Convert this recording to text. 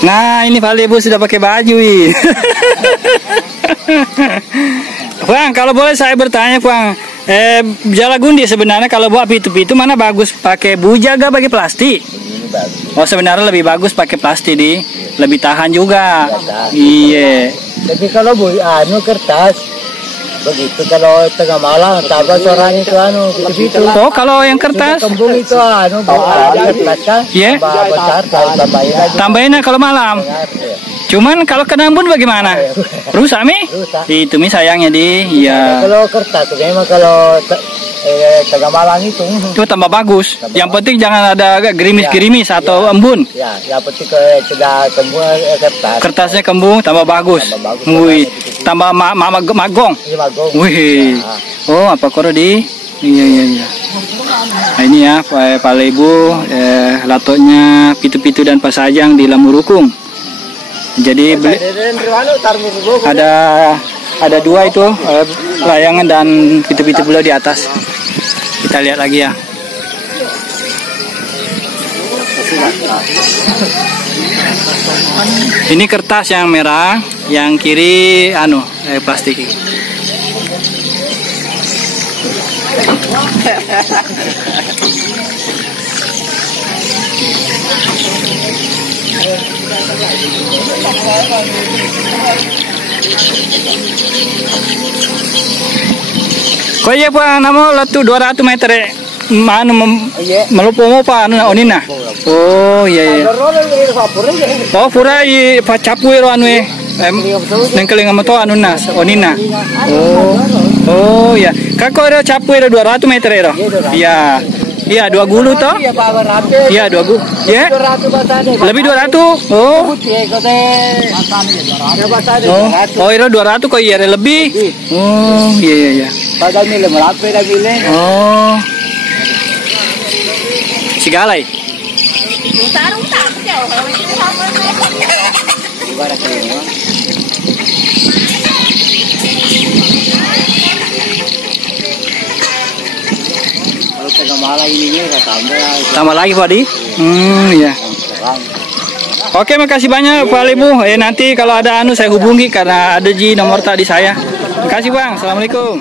Nah, ini Pak Ibu sudah pakai baju. Bang, kalau boleh saya bertanya, Bang. Jalagundi sebenarnya kalau buat pitu-pitu mana bagus pakai buja gak pakai plastik? Oh, sebenarnya lebih bagus pakai plastik di, lebih tahan juga. Iya. Jadi kalau kertas begitu, kalau tengah malam tabas orang itu begitu. Oh, kalau yang kertas kembung itu kertas kan? Iya. Besar tambahin aja. Tambahin kalau malam. Cuman kalau kena embun bagaimana? Rusak mi? Rusak. Itu mi sayangnya di. Iya. Kalau kertas memang kalau tengah malam itu tambah bagus. Yang penting jangan ada gerimis-gerimis atau embun. Ya, yang penting sudah kembung kertas. Kertasnya kembung tambah bagus. Wih, tambah magong. Ini magong. Wih. Oh, apa koro di? Iya. Nah, ini ya Pak Ibu, latonya pitu-pitu dan pasajang di Lamurukung. Jadi ada dua itu layangan dan pitu-pitu beliau di atas. Kita lihat lagi ya. Ini kertas yang merah, yang kiri plastik. Kau ya Pak, nama latu 200 meter melupo pa onina. Oh iya. Oh pura I pacapu ero nengkeling amato nas onina. Oh ya. Kako ero capu ero 200 meter ero. Iya. Iya 2 gulu toh? Iya 2 gulu. Ya. Lebih 200. Oh. Oh ero 200 kok iya lebih. Oh iya. Oh. Sigalay. Tambah lagi Pak Di? Iya. Oke, makasih banyak Pak Ibu. Nanti kalau ada saya hubungi karena ada nomor tadi saya. Makasih Bang. Assalamualaikum.